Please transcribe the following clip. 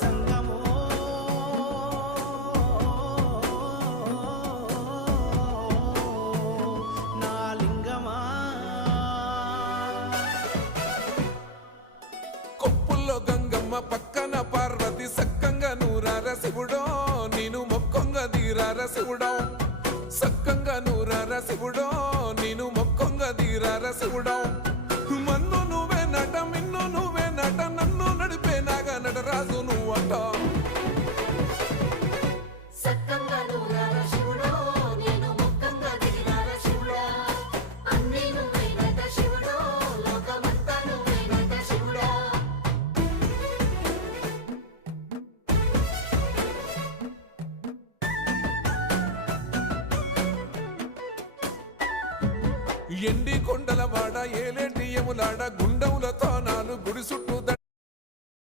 జంగమో నా లింగమా కొప్పుల్లో గంగమ్మ పక్కన పార్వతి సక్కంగా నూరార శివుడో నేను మొక్కంగా దీరార శివుడో సక్కంగా నూరార శివుడో నేను మొక్కంగా దీరార శివుడో మన్ను నువ్వే నట మిన్ను నువ్వే నట నన్ను నడిపే నాగ నటరాజు నువ్వట సక్కంగా నూరార శివుడో నేను మొక్కంగా దిగిరార శివుడా అన్నీ నువ్వేనట శివుడో లోకమంతా నువ్వేనట శివుడా ఎండి కొండల వాడ ఏలేటి యములాడ గుండములతో నాలు గుడి చుట్టూ